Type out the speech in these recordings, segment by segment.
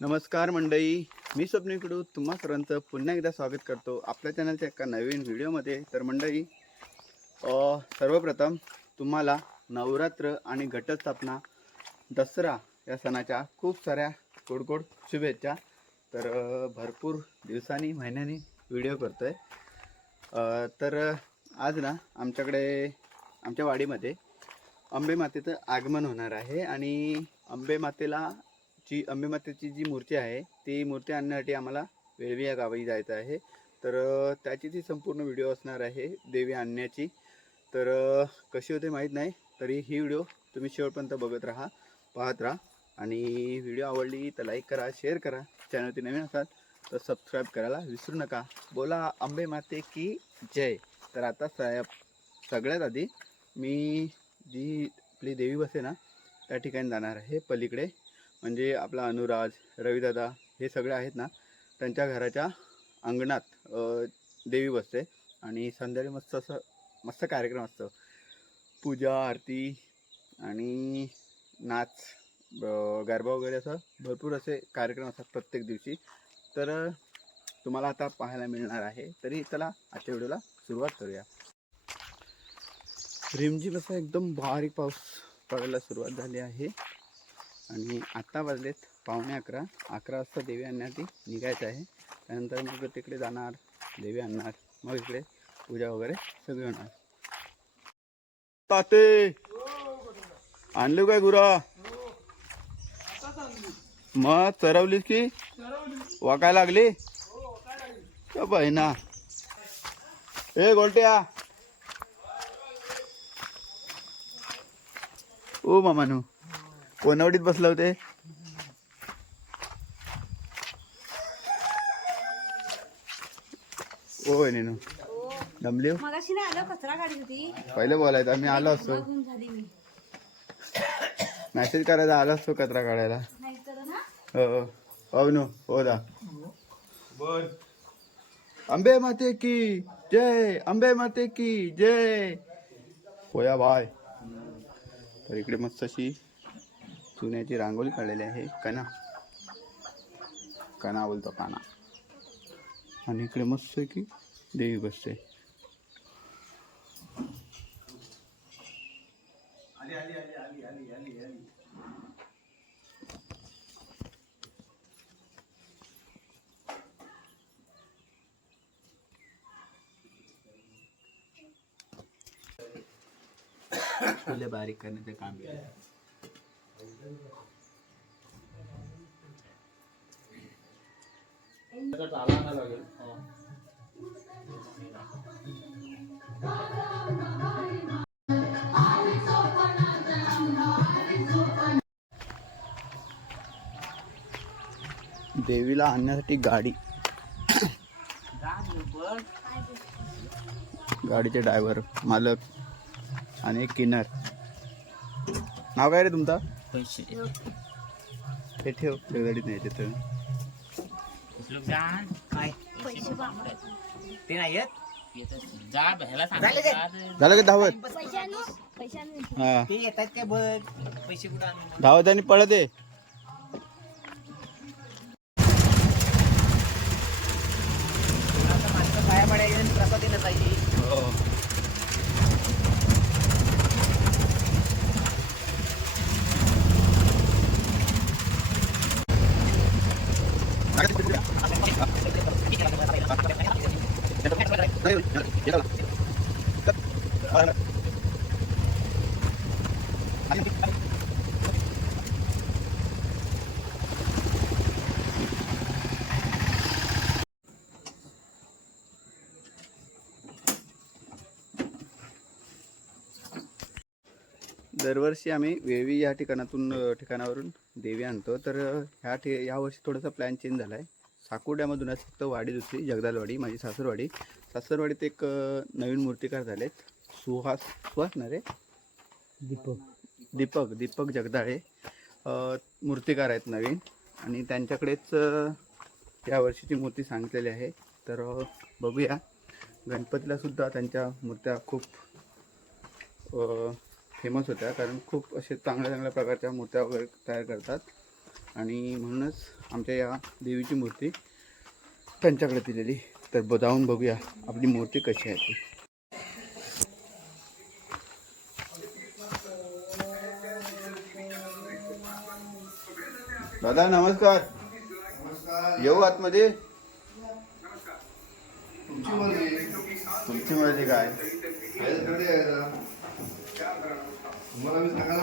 नमस्कार मंडळी मी स्वप्नीकडू तुम्हा सर्वांचं पुन्हा एकदा स्वागत करतो आपल्या चॅनलच्या एका नवीन व्हिडिओमध्ये. तर मंडळी सर्वप्रथम तुम्हाला नवरात्र आणि घटस्थापना दसरा या सणाच्या खूप साऱ्या गोडगोड शुभेच्छा. तर भरपूर दिवसांनी महिन्यांनी व्हिडिओ करतो आहे तर आज ना आमच्याकडे आमच्या वाडीमध्ये अंबे मातेचं आगमन होणार आहे आणि अंबे मातेला जी अंबेमातेची जी मूर्ती आहे ती मूर्ती आणण्यासाठी आम्हाला वेळवी या गावी जायचं आहे. तर त्याची ती संपूर्ण व्हिडिओ असणार आहे देवी आणण्याची. तर कशी होते माहीत नाही तरी ही व्हिडिओ तुम्ही शेवटपर्यंत बघत राहा पाहत राहा. आणि व्हिडिओ आवडली तर लाईक करा शेअर करा. चॅनलवरती नवीन असाल तर सबस्क्राईब करायला विसरू नका. बोला आंबे माते की जय. तर आता स सगळ्यात आधी मी जी आपली देवी बसे ना त्या ठिकाणी जाणार आहे पलीकडे. म्हणजे आपला अनुराज रविदादा हे सगळे आहेत ना त्यांच्या घराच्या अंगणात देवी बसते आणि संध्याकाळी मस्त असं मस्त कार्यक्रम असतो. पूजा आरती आणि नाच गरबा वगैरे असं भरपूर असे कार्यक्रम असतात प्रत्येक दिवशी. तर तुम्हाला आता पाहायला मिळणार आहे. तरी चला आजच्या व्हिडिओला सुरुवात करूया. रिमझिम असा एकदम बारीक पाऊस पडायला सुरुवात झाली आहे. आणि आत्ता वाजलेत पावणे अकरा. अकरा वाजता देवी आणण्यासाठी निघायचं आहे. त्यानंतर मग तिकडे जाणार देवी आणणार मग इकडे पूजा वगैरे सगळी होणार. ताते! आणले काय गुरा? मग चरवलीस की? वाकाय लागली? बहिणा ए गोलट्या! ओ मामानू. कोणावडीत बसला होते? ओ नेनू दमली हो? मगाशी नाही आलं कचरा काढत होती. पहिले बोलायचं आम्ही आलो असतो. गुम झाली मी. मेसेज करायचा आलो असतो कचरा काढायला. नाही तर ना? हो हो. हो नो हो दा अंबे माते की जय अंबे माते की जय. होया बाय. तर इकडे मस्त अशी चुन्याची रांगोळी काढलेली आहे. कणा कणा बोलतो काना. आणि इकडे मस्त आहे की देवी बसते. बारीक करण्याचं काम केलं. देवीला आणण्यासाठी गाडी. गाडीचे ड्रायव्हर मालक आणि एक नाव काय रे तुमचं? पैसे. हे ठेव गाडीत नाही तिथं लोक जाण काय? पैसे ते नाही येत? जा ह्याला सांग. झालं का? धावत? पैसे आणू? पैसे आणू. हा. ते येतात काय बघ? पैसे कुठं आणू? धावत आणि पळत आहे माणसं पाया येऊन प्रसाद दिला पाहिजे दरवर्षी आम्ही वेवी या ठिकाणातून ठिकाणावरून देवी आणतो. तर ह्या ठि यावर्षी थोडासा प्लॅन चेंज झाला आहे साकुड्यामधूनच फक्त वाडी दुसरी जगदालवाडी माझी सासरवाडी. सासरवाडीत एक नवीन मूर्तिकार झालेत. सुहास सुहास ना रे? दीपक. दीपक दीपक जगदाळे मूर्तिकार आहेत नवीन. आणि त्यांच्याकडेच या वर्षीची मूर्ती सांगितलेली आहे. तर बघूया. गणपतीला सुद्धा त्यांच्या मूर्त्या खूप फेमस होत्या. कारण खूप असे चांगल्या चांगल्या प्रकारच्या मूर्त्या वगैरे तयार करतात. आणि म्हणूनच आमच्या या देवीची मूर्ती त्यांच्याकडे दिलेली. तर बजावून बघूया आपली मूर्ती कशी आहे ती. दादा नमस्कार. येऊ आतमध्ये? तुमची मर्जी काय? हो, मला मी सांगायला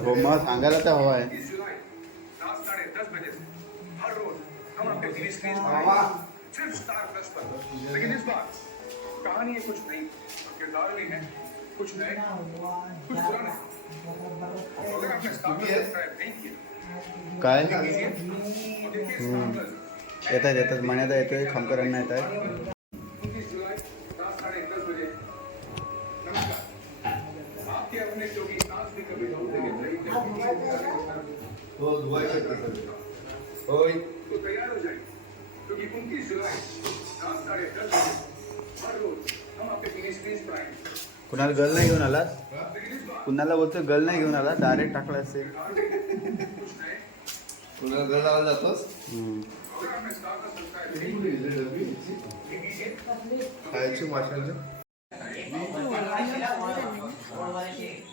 हो मग सांगायला तर हवा आहे. हम आपके टीवी स्क्रीन सिर्फ स्टार प्लस पर। लेकिन इस बार कहानी है कुछ नई किरदार भी है कुछ नए कुछ पुराने। अगर आपने स्टार प्लस सब्सक्राइब नहीं किया। काय? येतात येतात मण्यात येते खामकरांना येत आहे उनतीस कुणाला गर्ल नाही घेऊन आला कुणाला बोलतो गर्ल नाही घेऊन आला डायरेक्ट टाकला असेल. तुला घर लावायला जातोस?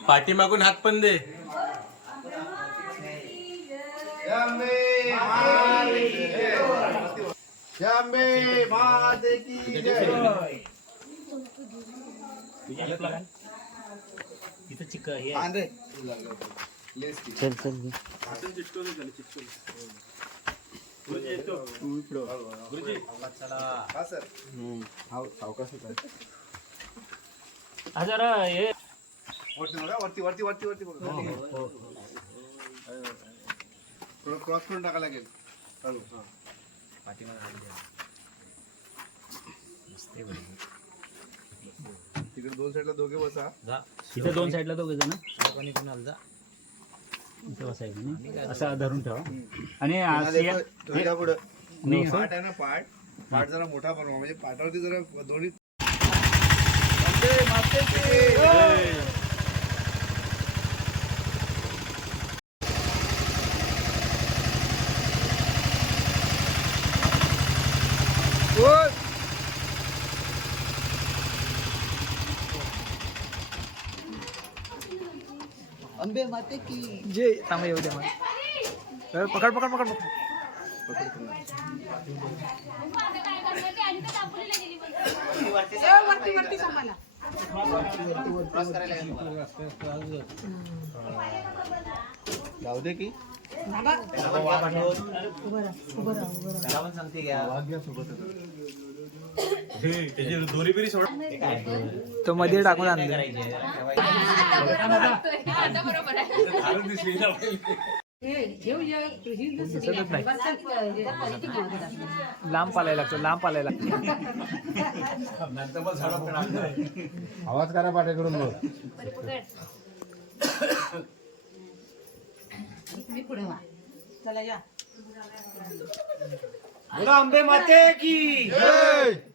पाठीमागून हात पण दे. तिथं चिक हे चल चल तू इकडं. हा सर हम्म. हाव, सावकाशच आहे. हा जरा हे वरती वरती वरती वरती बघा थोडं क्रॉस करून टाका लागेल हळू हा. तिकडे दोन साईडला दोघे बसा. इथं दोन साईडला दोघे जण? इथं बसायचं नाही. असं धरून ठेवा. आणि कुणाला पुढं. नाही, पाठ आहे ना पाठ. पाठ जरा मोठा बनवा. म्हणजे पाठावरती जरा दोन्ही जे थांबा येऊ द्या मला. पकड पकड पकड पकड. जाऊ दे की. दोरी बिरी सोड तो मध्ये टाकून आणले. दिसतच नाही लांब पालायला लागतो लांब पालायला लागतो. आवाज करा पाठेकडून थांबायला गेलो वागायला होते वागायला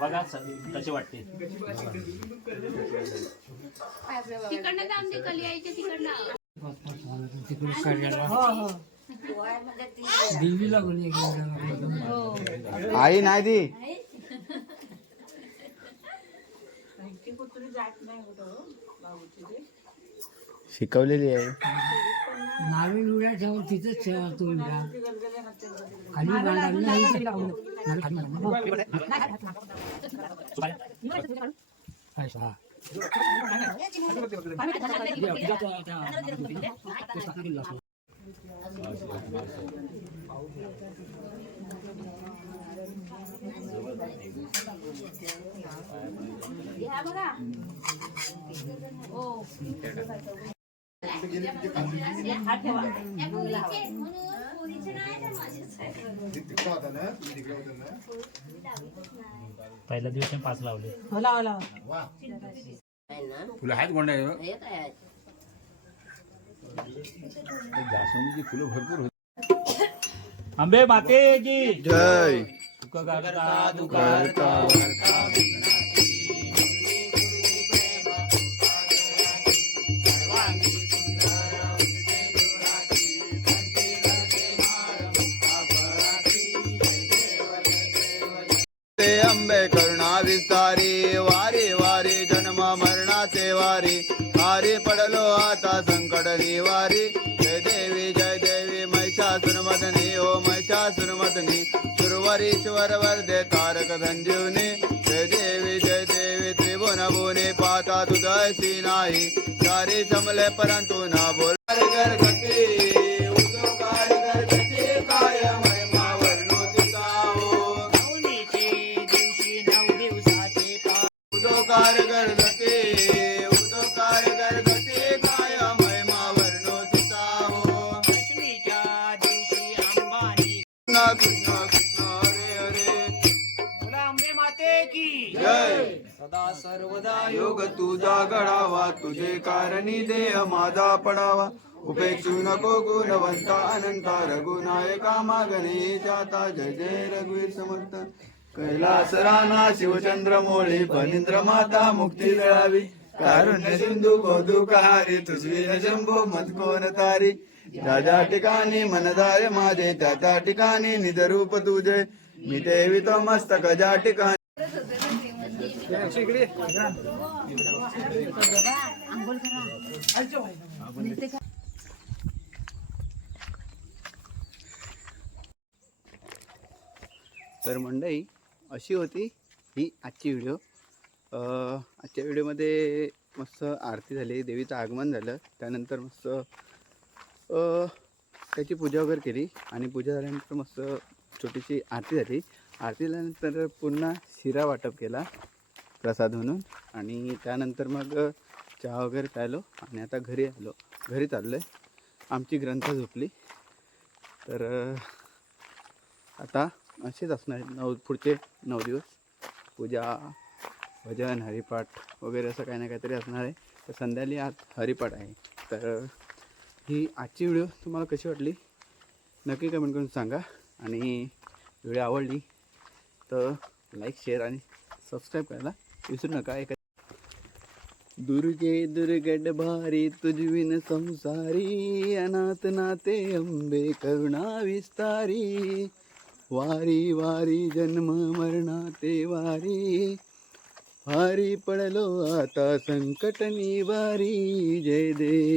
बघा स- कसे वाटते. आई नाही ती शिकवलेली आहे. नावे उड्या ठेवून तिथंच ठेवा तुम्ही खाली नाही बघा. हा पहिल्या दिवशी पाच लावले. होला होला फुलं आहेत कोणत्या हे? जास्वंदीची फुलं भरपूर होती. आंबे माते की जय. ते अंबे करुणा विस्तारी वारी वारी जन्म मरणाचे वारी हारी पडलो आता संकट निवारी जय देवी जय देवी महिषासुरमदनी ओ महिषासुरमदनी सुरवरीश्वर वरदे तारक संजीवनी जय देवी जय देवी त्रिभुवन भुवने पाता तुझशी नाही सारी समले परंतु ना माझा पडावा उपेक्षू नको गुणवंता अनंता रघुनायका मागणे जाता. जय जय रघुवीर समर्थ. कैलास राणा शिवचंद्र मोळी फणींद्र माता मुक्ती मिळावी. कारुण्य सिंधू कौतुकहारी तुझी शंभो मत तारी. ज्या ज्या ठिकाणी मनदाय माझे त्या त्या ठिकाणी निजरूप तुझे. मी देवी तो मस्तक ज्या ठिकाणी तर मंडई अशी होती ही आजची व्हिडिओ आजच्या व्हिडिओमध्ये मस्त आरती झाली देवीचं आगमन झालं. त्यानंतर मस्त त्याची पूजा वगैरे केली आणि पूजा झाल्यानंतर मस्त छोटीशी आरती झाली. आरती झाल्यानंतर पुन्हा शिरा वाटप केला. प्रसाद म्हणून. आणि त्यानंतर मग चहा वगैरे प्यायलो आणि आता घरी आलो. घरी चाललो आहे आमची ग्रंथ झोपली. तर आता असेच असणार आहेत नऊ पुढचे नऊ दिवस. पूजा भजन हरिपाठ वगैरे असं काही ना काहीतरी असणार आहे. तर संध्याकाळी आज हरिपाठ आहे. तर ही आजची व्हिडिओ तुम्हाला कशी वाटली? नक्की कमेंट करून सांगा. आणि व्हिडिओ आवडली तर लाईक शेअर आणि सबस्क्राईब करायला विसरू नका एका दुर्गे दुर्गड भारी तुझविन संसारी अनाथ नाते अंबे करुणा विस्तारी. वारी वारी जन्म मरणाते वारी. वारी पडलो आता संकट निवारी. जय देव